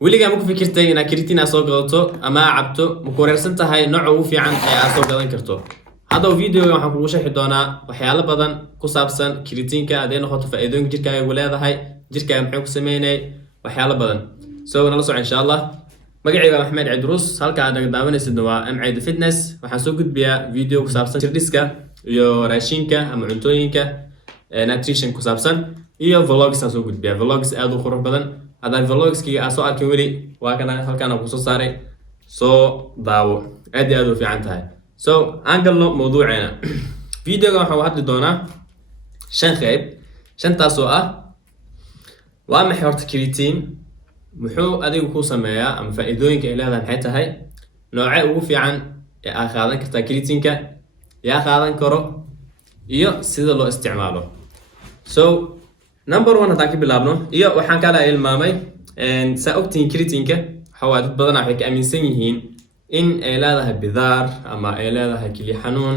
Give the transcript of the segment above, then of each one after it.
weligaa ma ku fikirtay inaad creatine aad soo gadato ama aad cabto ma ku wareersan tahay nooca ugu fiican ee aad soo gadan karto hadda videoga waxaan kugu sharxi doonaa waxyaalo badan ku saabsan creatine-ka haday noqoto faa'iidooyinka jirkaaga uu leedahay jirkaaga muxuu ku sameynay waxyaalo badan nala soco insha Allah magacayga waa Maxamed Cidruus halka aad naga daawanaysid waa MCD Fitness waxaan soo gudbiyaa video ku saabsan jirdhiska iyo raashinka ama cuntooyinka nutrition ku saabsan iyo vlogs aan soo gudbiyaa vlogs aad u qurux badan هذا الفلوجز كي أسوأ الكوري وكان هالكان أبو صاري داو أدي في عنتها أنقل له موضوعنا فيديو كان حوادي دونا شن خيب شن تاسوأ وأما حوارت كرياتين محو أدي وكو سمايا أم فائدوين كإلى هذا الحياة هاي نوعي وفي عن أخذان كتا كرياتين يا أخذان كرو إيو سيدا لو استعماله number 1 hadaan ka bilaabno iyo waxaan kala ilmaamay saa ogtiin creatine-ka xawaadid badan waxay ka aaminsan yihiin in ay leedahay bidaar ama ay leedahay kili xanuun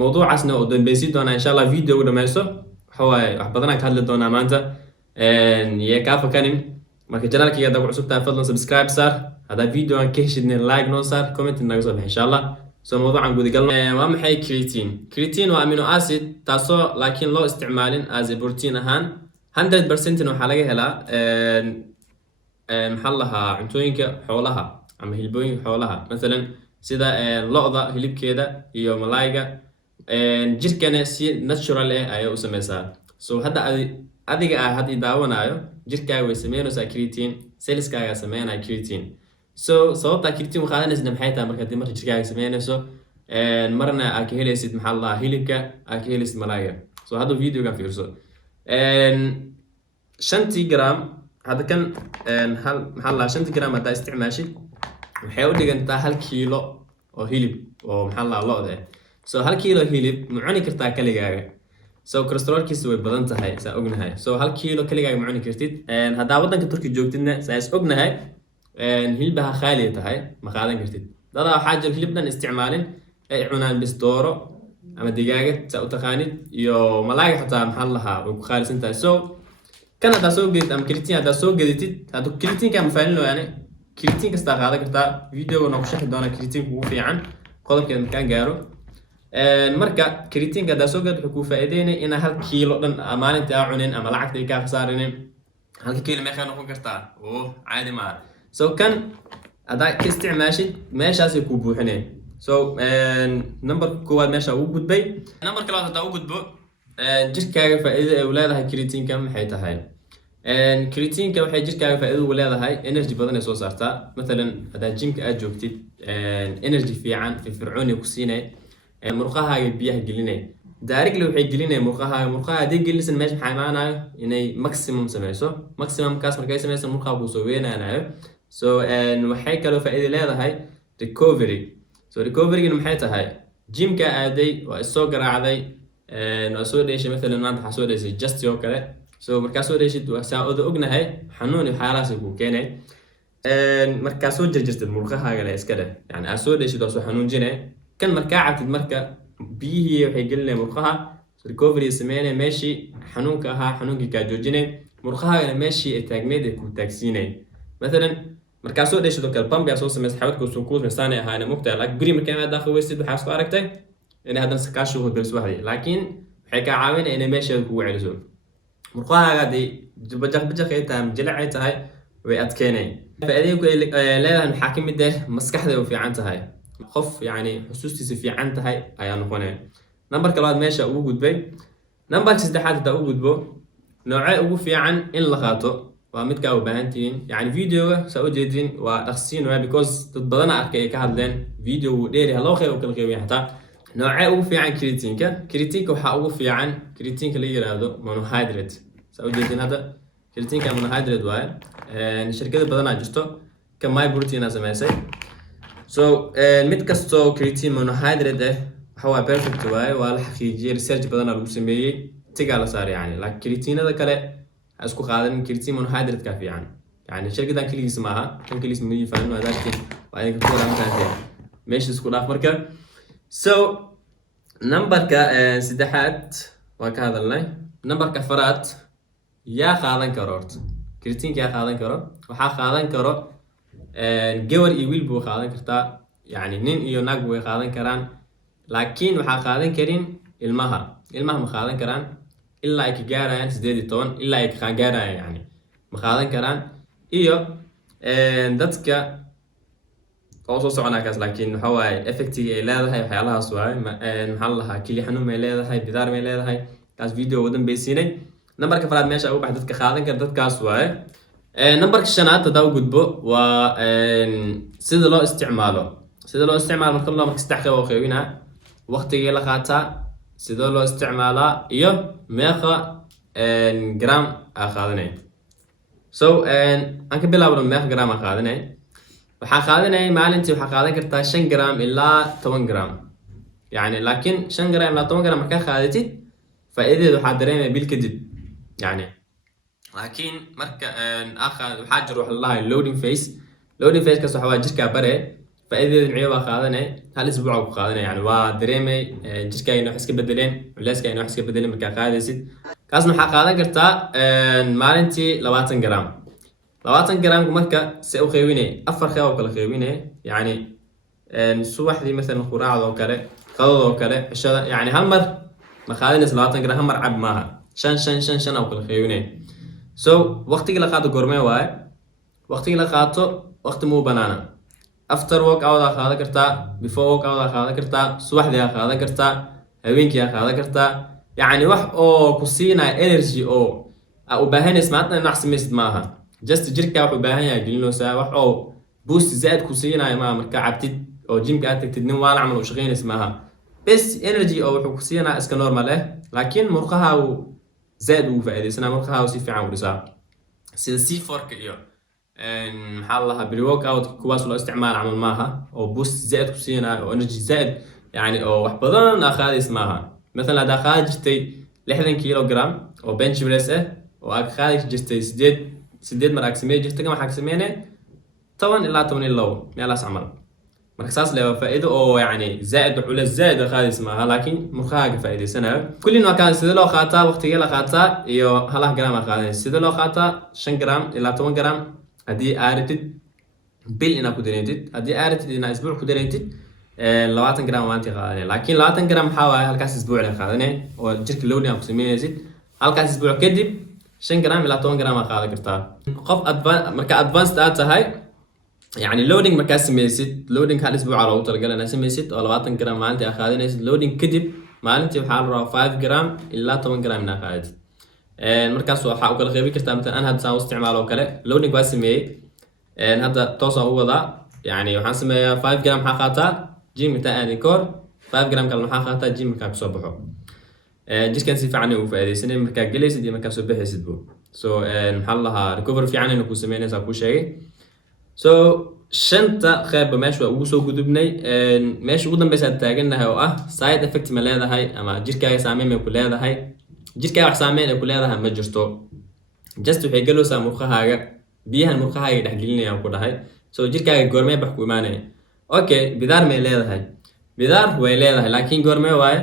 mawduucaasna oo dambaysi doona insha Allah video ugu dhamayso wax badan ka hadli doona maanta iyo ka fakanin marka channelkayga hadda ku cusub tahay fadlan subscribe sar hada video aan ka heshidna like noo sar comment naga soo bixi insha Allah موضوعاً قد قلنا ومحي كرياتين وأمينو أسيد تاسو لكن لو استعمالين as a بروتين أهان 100% إنه حلاقة هلا محلها عنتوينك حولها أما هلبوين حولها مثلاً سيدا لقضة هلب كده يو ملايقة جيركنا سي ناتشورال أيو سميسا هذا أديك هذا داوانا أيو جيركا ويسمينو سا كرياتين سيلسكا سمينا كرياتين sababta creatine qaadanaysid maxay tahay marka dimarka jirkaaga sameynayso marna aad ka helaysid hilibka aad ka helaysid malaayga hada videoga fiirso 5 gram hada kan hal 5 gram hada isticmaashid waxay u dhigantaa 1 kiilo oo hilib oo lo'da hal kiilo hilib ma cuni kartaa kaligaaga cholesterolkiisa way badan tahay saa ognahay 1 kiilo kaligaaga ma cuni kartid hadaa wadanka Turkiga joogtidna saa ognahay hilbaha خالية تهاي ما قادن كرتيد هذا حاجة الهلبنا استعمالين عنان بس دورو أما دقيقة تقانيد يو ملاقي حتى محلها وخالص انت كان هذا سوق جديد أم كريتين هذا سوق جديد هذا كريتين كان مفعله يعني كريتين كستاخ هذا كرتا فيديو نقشح دونا كريتين هو في عن قدم كده مكان جارو مركا كريتين كذا سوق جد حكوا فائدين إن هالكيلو لن أمان تاعونين أما لعك تيجي خسارين هالكيلو ما خانوا كرتا عادي ما كان هذا كاستعماشي ماشي اسي كوبو حنين نمبر كواد ماشي وجود بي نمبر كلا هذا وجود بو جيركاغا فائده اولادها كرياتين كم حيتا هاي كرياتين كم waxay jirkaaga faa'iido u leedahay energy badan ay soo saartaa مثلا hada jimka aad joogtid energy fiican fi fircooni ku siinay murqahaaga biyaha gelinay daarigli waxay gelinay murqaha hadii gelisan meesha maxay maanayo inay maximum sameyso maximum kaas markay sameyso murqaha buu soo weenaanayo waxay kaloo faa'iido leedahay recovery recovery-gina maxay tahay jimka aaday waa soo garaacday waa soo dheeshay مثلا maanta waxa soo dheeshay just oo kale markaa soo dheeshid waa saacado ognahay xanuun iyo xaalaas ku keenay markaa soo jarjartid murqahaaga la iska dheh yani aad soo dheeshid oo soo xanuunjinay kan markaa cabtid marka biyihii waxay gelinay murqaha recovery sameynay meeshii xanuunka ahaa xanuunkii ka joojinay murqahaaga meeshii ay taagneed ay ku taagsiinay مثلا markaa soo dheeshid oo kale bambi soo sameys xabadku soo ku meesaan ay ahaana mugtaa laakiin guri markaa daaqo weysid waxa soo aragtay in hadan sakaasho hoos waxay laakiin waxay ka caawinayaan inay meesheeda kugu celiso murqahaaga day bajaq ay tahay jilacay tahay way adkeenay faa'iidooyinka leedahay maxaa ka mid ah maskaxda oo fiican tahay qof yani xusuustiisa fiican tahay ayaa noqonay number kalaad meesha ugu gudbay number saddexaad hada ugu gudbo nooca ugu fiican in la qaato waa mid ka u baahantiin yani videoga soo jeedin waa dhaqsiin waa because dad badan arkay ka hadleen video dheeri haloo qeyb kala qeybay hataa nooca ugu fiican creatine-ka waxa ugu fiican creatine-ka la yiraahdo monohydrate soo jeedin hada creatine-ka monohydrate waa shirkado badan jirto ka my protein sameysay mid kasto creatine monohydrate waxa perfect waa la xaqiijiyay research badan lagu sameeyay tiga la saar yani laakiin creatine-da kale اسكو قادم كرياتين مونوهيدرات كافي يعني شركه كلي اسمها كان كلي اسمه يفهم هذاك وبعدين كتبوا مثلا ماشي اسكو داف مركه نمبر سدحات وكهذا الله نمبر كفرات يا قادن كرورت creatine-ka qaadan karo waxaa qaadan karo gabar iyo wiil buu qaadan kartaa yani nin iyo naag way qaadan karaan laakiin waxaa qaadan karin ilmaha ma qaadan karaan ilaa ay ka gaarayaan 18 ilaa ay ka gaarayaan yani ma qaadan karaan iyo dadka oo soo soconaa kaas laakiin waxa waaye effectiga ay leedahay waxyaalahaas waaye maxaa la lahaa kili xanuun may leedahay bidaar may leedahay taas video wadan baysiinay numberka faraad meesha ugu baxay dadka qaadan kara dadkaas waaye numberka shanaad hadaa u gudbo waa sida loo isticmaalo marka loo marka saddex qayb oo qaybinaa waqtigii la qaataa sida loo isticmaalaa iyo meeqa gram aa qaadanay so aan ka bilaabno meeqa gram aa qaadanay waxaa qaadanay maalintii waxaa qaadan kartaa 5 gram ilaa 10 gram yani laakiin 5 gram ilaa 10 gram markaa qaadatid faa'iidadeedu waxaa dareemaya bil kadib yani laakiin marka waxaa jiro waxa la lahaa loading phase kaas waxa waa jirkaa bare faa'iidadeedu micyo baa qaadanay hal isbuuc ku qaadanay yani waa dareemay jirkaaga wax iska bedeleen culeyskaaga wax iska bedeleen markaa qaadaysid kaasna waxaa qaadan kartaa maalintii 20 gram 20 gram marka si u qaybinay afar qayb oo kala qaybinay yani subaxdii mesela quraacda oo kale qadada oo kale cishada yani hal mar ma qaadanaysa 20 gram hal mar cab maaha shan oo kala qaybinay so waqtiga la qaato goormee waaye waqtiga la qaato waqti muu banaana after workout aa qaadan kartaa before workout aa qaadan kartaa subaxdii aa qaadan kartaa habeenkii aa qaadan kartaa yani wax oo ku siinaya energy oo u baahanaysa maanta inaad samaysid maaha just jirka wuxuu u baahan yahay gelinaysaa wax oo boost zaad ku siinaya maaha marka cabtid oo gymka aad tagtid nin waala camal u shaqeynaysa maaha bes energy oo wuxuu ku siinaya iska normal laakiin murqaha zaad uu faa'iideysanaa murqaha si fiican u dhisaa sida C4 iyo maxaa la lahaa pre-workout kuwaas loo isticmaalo camal maaha oo boost zaad ku siinaya oo energy zaad yani oo wax badan aa qaadaysa maaha مثلا هذا قاعد جرتي 60 كيلوغرام او بنش بريس او قاعد جرتي سديد مراك سميه جرتي كما حق سمينه 10 الى 8 لو ميلاس عمل مركزاس له فائده او يعني زائد ولا زائد قاعد اسمها لكن مخاق فائده سنه كل نوع كان سيده لو قاتا وقتيه لا قاتا iyo 1 gram قاعد سيده لو قاتا 5 gram الى 10 gram hadii aartid bil ina ku dareentid hadii aartid ina isbuuc ku dareentid 20 gram maanta qaadanay laakiin 20 gram waxa waaye halkaas isbuuc la qaadanay oo jirka loading ku sameeyaysid halkaas isbuuc kadib 5 gram ilaa 10 gram qaadan kartaa qof marka advanced aad tahay yani loading marka sameeyaysid loading hal isbuuc ala u talagalana sameeyaysid oo 20 gram maanta qaadanaysid loading kadib maalintii waxa la rabaa 5 gram ilaa 10 gram na qaadid markaas waxa u kala qeybi kartaa inta aan hadda soo isticmaalo kale loading waa sameeyay hadda toos u wada yani waxaan sameeyaa 5 gram waxa qaataa جيم تاع ديكور 5 جرام كلمه خاطه جيم كا كسو بخو جيسكن سي فعني و فايديسني marka galaysid iyo marka soo bixaysid buu so maxallaha recover fiican inuu ku sameeyay ku sheegay so shanta qayb meesha ugu soo gudubnay meesha ugu dambaysa taaganahay oo ah side effect ma leedahay ama jirkaaga saameyn ma ku leedahay jirkaaga wax saameyn ku leedahay ma jirto just waxay galoosaa murqahaaga biyahan murqahaaga dhaxgelinaya ku dhahay so jirkaaga goormee bax ku imaanay okay bidaar may leedahay bidaar way leedahay laakiin goormee waaye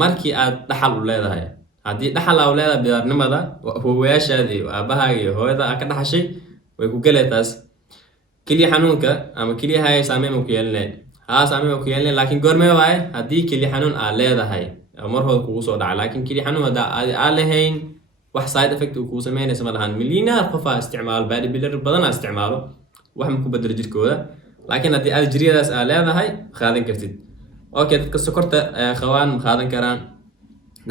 markii aad dhaxal u leedahay hadii dhaxal aad leedahay bidaarnimada hooyaashaadii aabahaaga iyo hooyada ka dhaxashay way ku galeetaas kaliya xanuunka ama kaliya hay saameyn ku yeelanay saameyn ku yeelanay laakiin goormee waaye hadii kaliya xanuun aad leedahay mar hore kugu soo dhacay laakiin kaliya xanuun hada aad lahayn wax side effect uu ku sameeynaysa ma lahan miliyanaad qof isticmaal bodybuilder badan isticmaalo wax ma ku bedel jirkooda laakiin hadii aad jiriyadaas aad leedahay qaadan kartid okay dadka sokorta qabaan qaadan karaan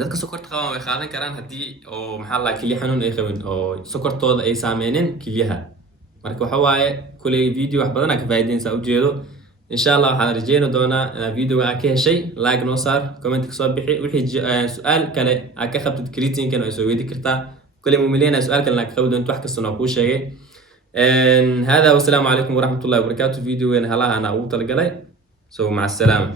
dadka sokorta qabaan way qaadan karaan hadii oo maxaa la kaliya xanuun ay qabin oo sokortooda ay saameeyeen kaliyaha marka waxa waaye kulay video wax badan ka faa'iideysan u jeedo insha Allah waxaan rajeeynaa doonaa video ka heshay like noo saar comment ka soo bixi wixii su'aal kale aad ka qabtid creatine-kan oo soo weydii kartaa kulay muumileyna su'aal kale ka qabdo wax kasta oo ku sheegay هذا والسلام عليكم ورحمة الله وبركاته فيديو هلا أنا أقول تلقى مع السلامة.